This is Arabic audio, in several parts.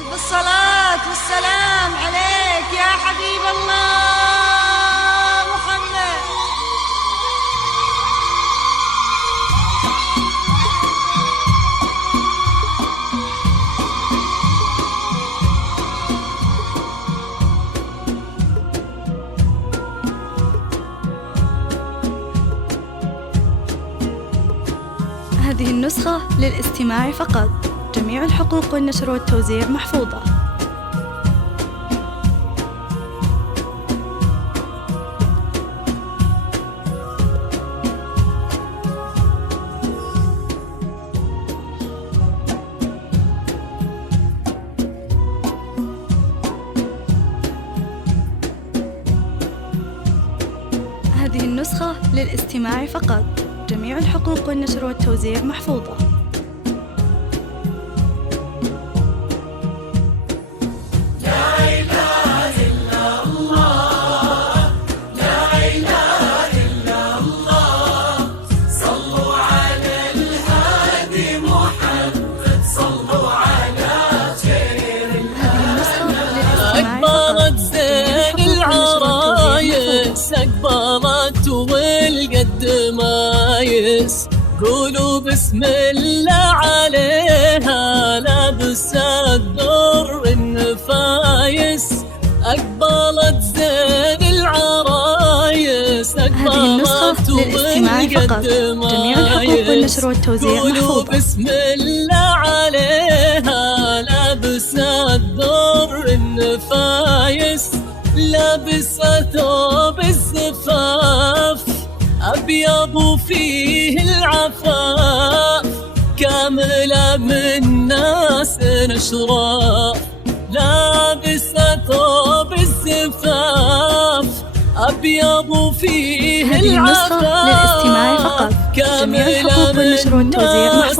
ألف الصلاة والسلام عليك يا حبيب الله محمد. هذه النسخة للاستماع فقط. جميع الحقوق والنشر والتوزيع محفوظة. هذه النسخة للاستماع فقط. جميع الحقوق والنشر والتوزيع محفوظة. أقبلت زين العرايس أقبلت والقد مايس قولوا بسم الله عليها لابسة الدر النفايس. أقبلت زين العرايس أقبلت والقد مايس قولوا بسم الله عليها لابسة الدر النفايس. لابسة ثوب الزفاف أبيض وفيه العفاف كاملة من ناس أشراف. لابسة ثوب الزفاف أبيض وفيه العفاف كاملة من ناس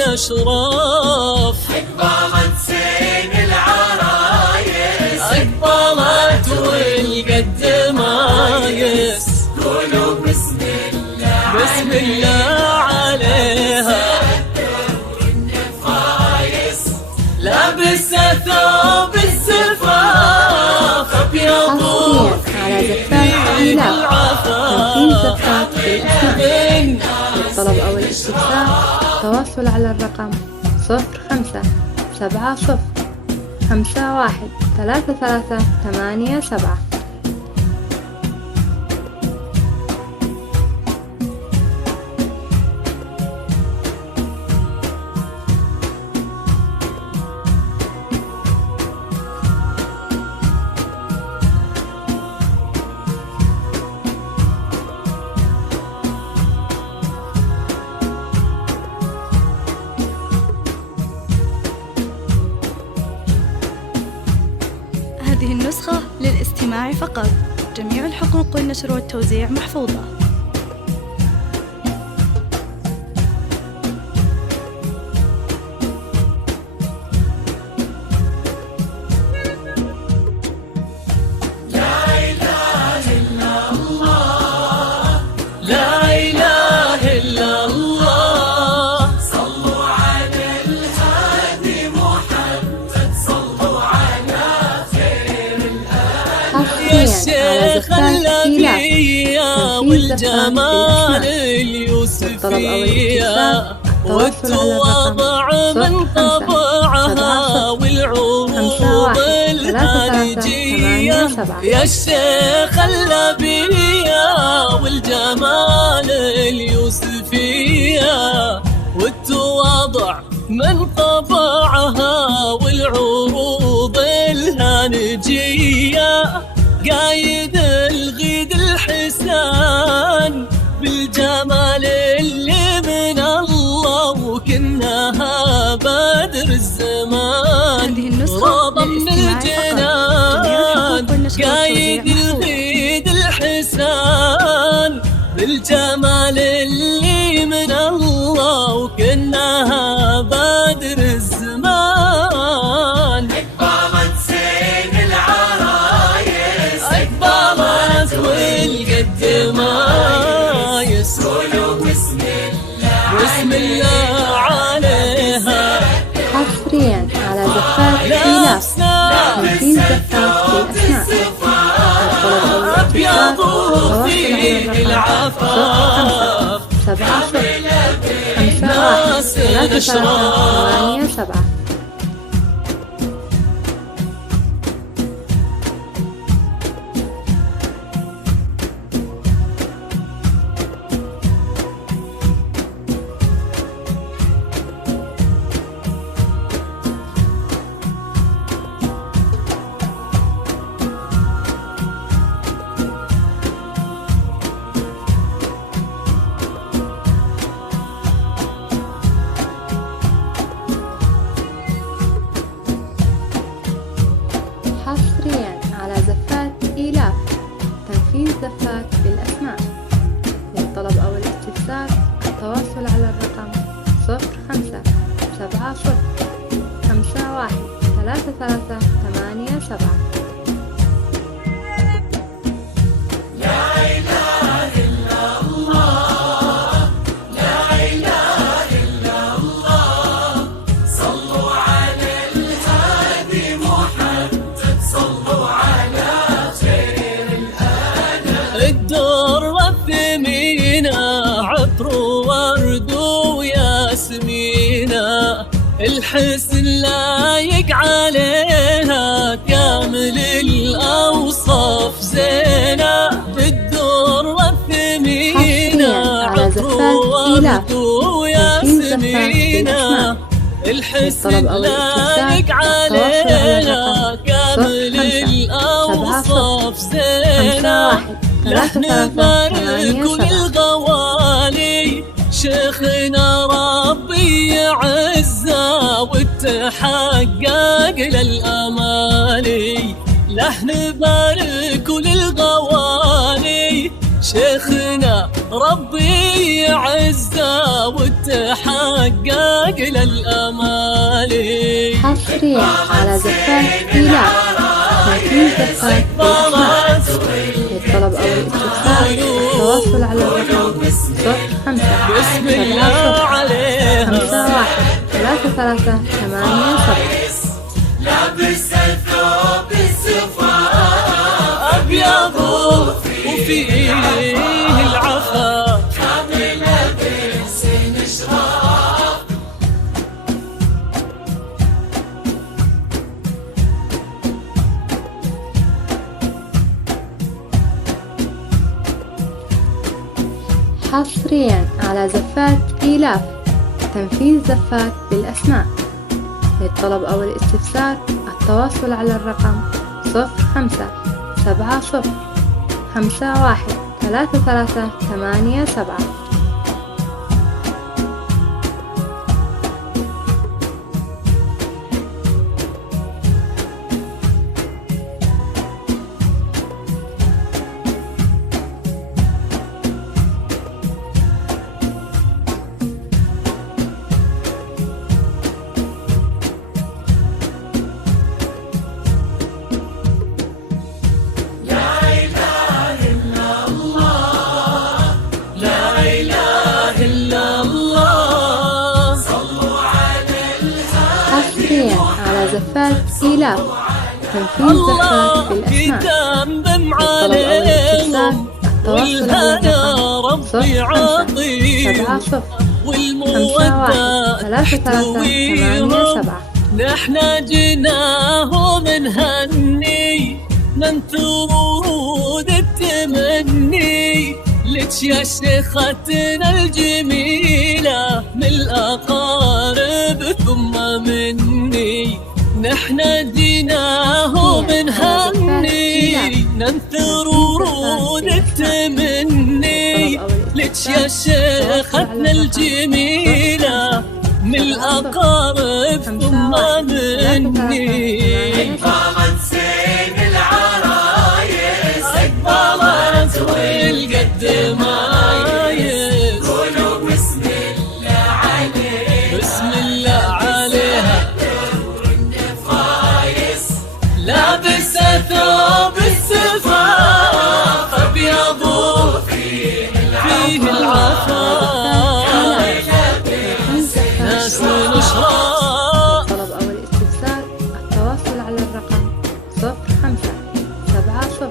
أشراف. أقبلت زين العرايس أقبلت والقد مايس قولوا بسم الله بسم الله عليها النفايس. لابسة ثوب الزفاف أبيض على زفاف تنفيذ زفاف بالأسماء. للطلب أو الاستفسار التواصل على الرقم 0570513387. هذه النسخة للاستماع فقط. جميع الحقوق والنشر والتوزيع محفوظة. لا إله إلا الله لا إله إلا الله صلوا على الهادي محمد صلوا على خير يا الشيخ الأنبياء والجمال اليوسفية والتواضع من طبعها والعروض الهانجية. يا الشيخ الأنبياء والجمال اليوسفية والتواضع من طبعها والعروض الهانجية. قايد الغيد الحسان بالجمال اللي من الله وكنها بدر الزمان روضة من الجنان. قايد الغيد الحسان بالجمال اللي من الله وكنها بدر الزمان. أقبلت زين العرايس أقبلت والقد مايس قولوا بسم الله بسم الله عليها حصريا على زفاف العفاف 7 0 5 1 3 3 8 7. حصريا على زفات إيلاف تنفيذ زفات بالأسماء. للطلب أو الاستفسار التواصل على الرقم 05 7 0 5 1 3 3 8 7. الدور والثمينة عطر وورد وياسمينة، الحسن لايق عليها كامل الأوصاف زينة. الدور والثمينة عطر وورد وياسمينة، الحسن لايق عليها كامل الأوصاف زينة. لحن بارك الغوالي شيخنا ربي يعزه وتحقق للأمالي. لحن بارك للغوالي شيخنا ربي يعزه وتحقق للأمالي. حصريا على زفات إيلاف تنفيذ زفات بالأسماء. للطلب أو الاستفسار التواصل على الرقم 05 بسم الله عليها 5 1 3 3 8 7. لابس ثوب الصفاء أبيض وفيه العفاف، كامل لابس نشراف. حصريا على زفات إيلاف تنفيذ زفات بالأسماء. للطلب أو الاستفسار التواصل على الرقم 05 7 0 5 1 3 3 8 7. حصريا على زفات إيلاف تنفيذ زفات بالأسماء. للطلب أو الاستفسار التواصل على الرقم 05 7 0 5 1 3 3 8 7. نحنا جناهم نهني ننثر ورود التمني لك يا شيختنا الجميلة من الأقارب ثم مني. نحنا جناهم نهني ننثر ورود التمني لك يا شيختنا الجميلة من الأقارب ثم مني. قامت زين العرايس أقبلت والقد مايس، قولوا بسم الله عليه. بسم الله عليها النفايس لابسة ثوب السفاف أبيض فيه العفاف، ناس من شراء. الطلب أو الاستفسار التواصل على الرقم 05 7 0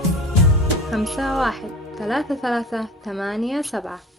5 1 3387.